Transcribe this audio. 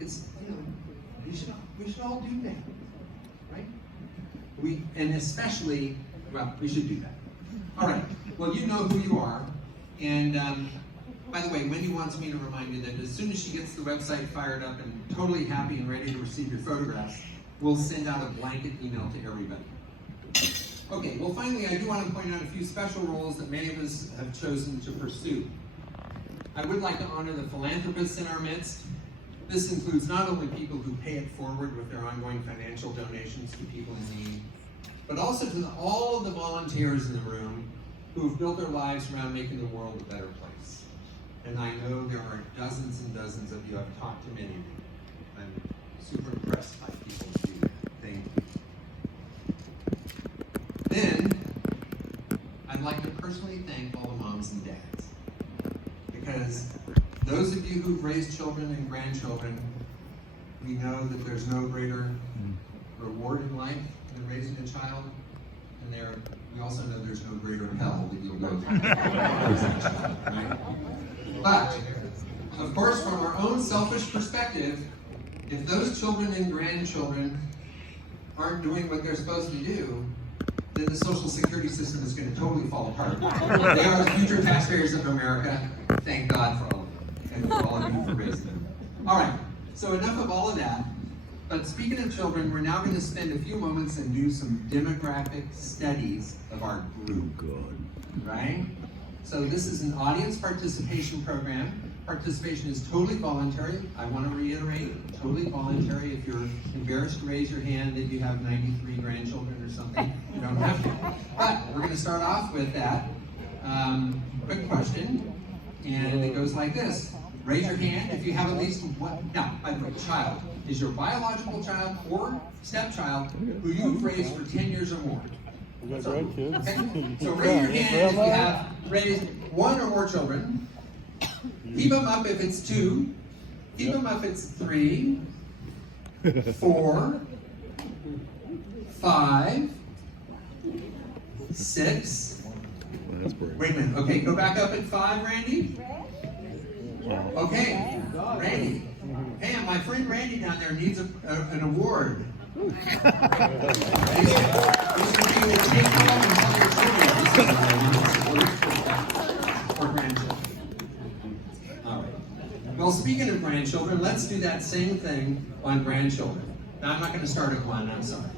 it's, we should all do that, right? And especially, well, we should do that. All right, well, you know who you are, and by the way, Wendy wants me to remind you that as soon as she gets the website fired up and totally happy and ready to receive your photographs, we'll send out a blanket email to everybody. Okay, well, finally, I do want to point out a few special roles that many of us have chosen to pursue. I would like to honor the philanthropists in our midst. This includes not only people who pay it forward with their ongoing financial donations to people in need, but also to all of the volunteers in the room who have built their lives around making the world a better place. And I know there are dozens and dozens of you. I've talked to many of you. I'm super impressed by people who do that. Thank you. Then, I'd like to personally thank all the moms and dads. Because those of you who've raised children and grandchildren, we know that there's no greater reward in life than raising a child. And we also know there's no greater hell that you'll go through raising a child, right? But, of course, from our own selfish perspective, if those children and grandchildren aren't doing what they're supposed to do, then the Social Security system is going to totally fall apart. They are the future taxpayers of America. Thank God for all of them, and for all of you for raising them. All right, so enough of all of that. But speaking of children, we're now going to spend a few moments and do some demographic studies of our group. Right? So this is an audience participation program. Participation is totally voluntary. I want to reiterate, totally voluntary. If you're embarrassed to raise your hand that you have 93 grandchildren or something, you don't have to. But we're going to start off with that quick question, and it goes like this. Raise your hand if you have at least one. Now, by the way, child is your biological child or stepchild who you've raised for 10 years or more. So, okay? So raise your hand if you have raised one or more children. Keep them up if it's 2. Keep them up if it's 3, 4, 5, 6. Wait a minute. Okay, go back up at 5, Randy. Okay, Randy. Hey, my friend Randy down there needs an award. These are people who take care of children. Or grandchildren. All right. Well, speaking of grandchildren, let's do that same thing on grandchildren. Now, I'm not going to start at 1, I'm sorry.